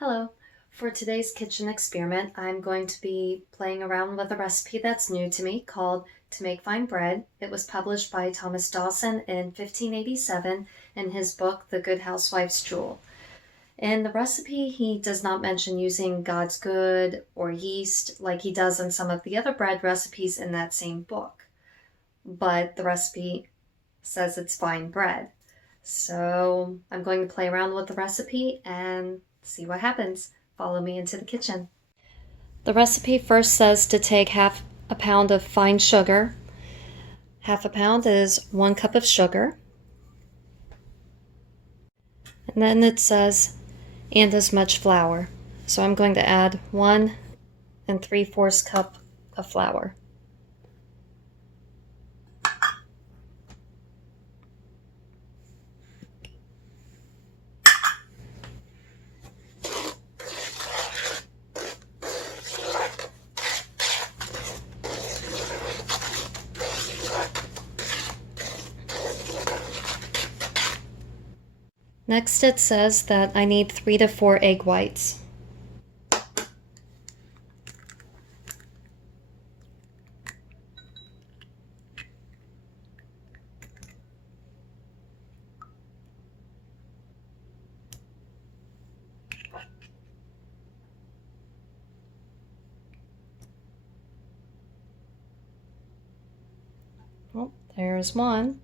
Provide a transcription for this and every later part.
Hello. For today's kitchen experiment, I'm going to be playing around with a recipe that's new to me called To Make Fine Bread. It was published by Thomas Dawson in 1587 in his book, The Good Housewife's Jewell. In the recipe, he does not mention using God's good or yeast like he does in some of the other bread recipes in that same book. But the recipe says it's fine bread. So I'm going to play around with the recipe and see what happens. Follow me into the kitchen. The recipe first says to take half a pound of fine sugar. Half a pound is 1 cup of sugar. And then it says, and as much flour. So I'm going to add 1 3/4 cup of flour. Next it says that I need 3 to 4 egg whites. Oh, there's 1.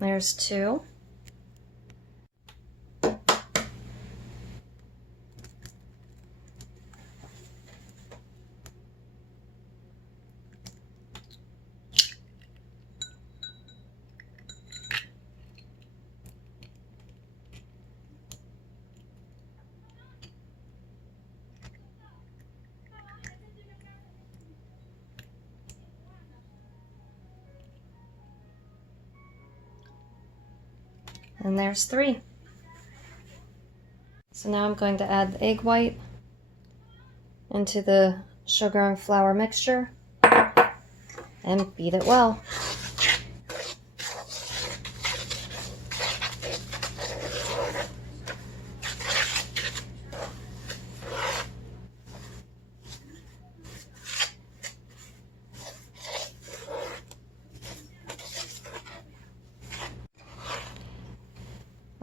There's 2. And there's 3. So now I'm going to add the egg white into the sugar and flour mixture and beat it well.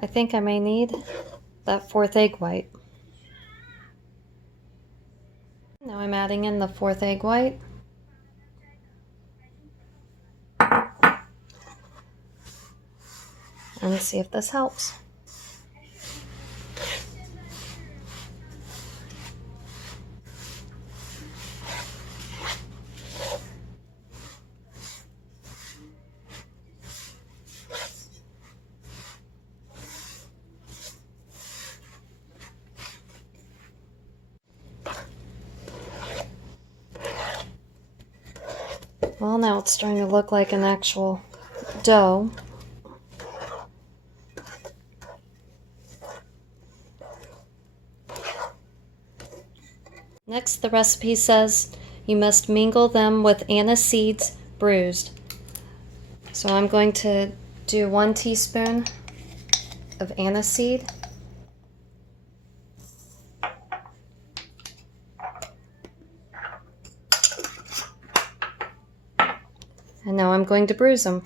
I think I may need that 4th egg white. Now I'm adding in the 4th egg white. And see if this helps. Well, now it's starting to look like an actual dough. Next, the recipe says you must mingle them with anise seeds bruised. So I'm going to do 1 teaspoon of anise seed. And now I'm going to bruise them.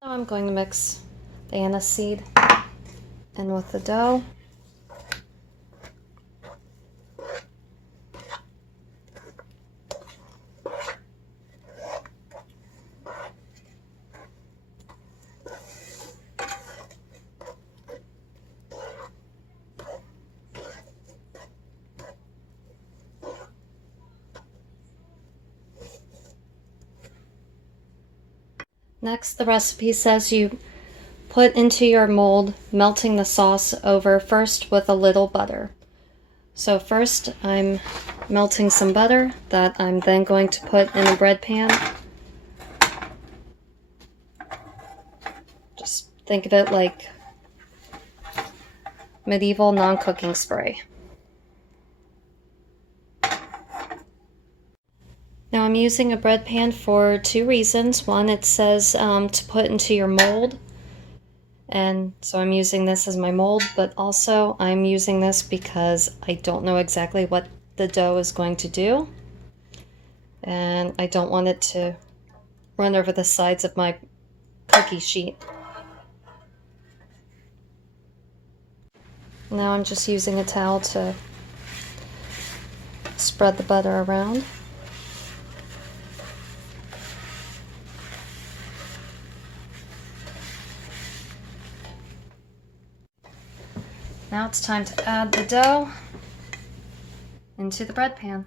Now I'm going to mix the anise seed in with the dough. Next, the recipe says you put into your mold, melting the sauce over first with a little butter. So first I'm melting some butter that I'm then going to put in a bread pan. Just think of it like medieval non-cooking spray. Now I'm using a bread pan for two reasons. One, it says to put into your mold, and so I'm using this as my mold, but also I'm using this because I don't know exactly what the dough is going to do, and I don't want it to run over the sides of my cookie sheet. Now I'm just using a towel to spread the butter around. Now it's time to add the dough into the bread pan.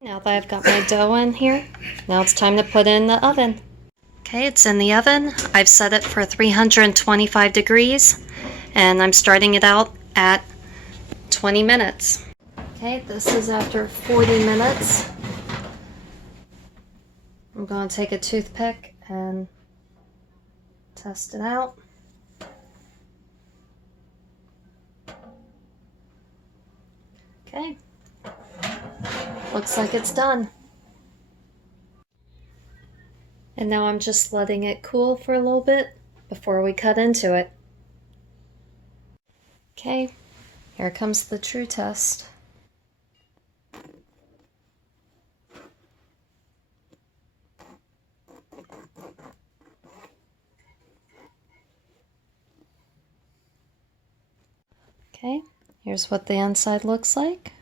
Now that I've got my dough in here, now it's time to put it in the oven. Okay, it's in the oven. I've set it for 325 degrees, and I'm starting it out at 20 minutes. Okay, this is after 40 minutes. I'm going to take a toothpick and test it out. Okay, looks like it's done. And now I'm just letting it cool for a little bit before we cut into it. Okay, here comes the true test. Okay, here's what the inside looks like.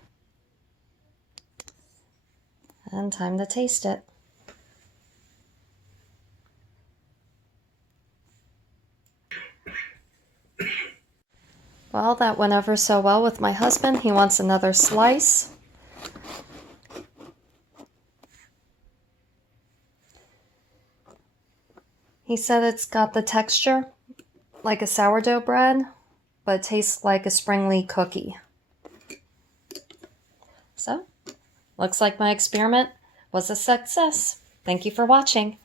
And time to taste it. Well, that went over so well with my husband. He wants another slice. He said it's got the texture like a sourdough bread, but it tastes like a springly cookie. So, looks like my experiment was a success. Thank you for watching.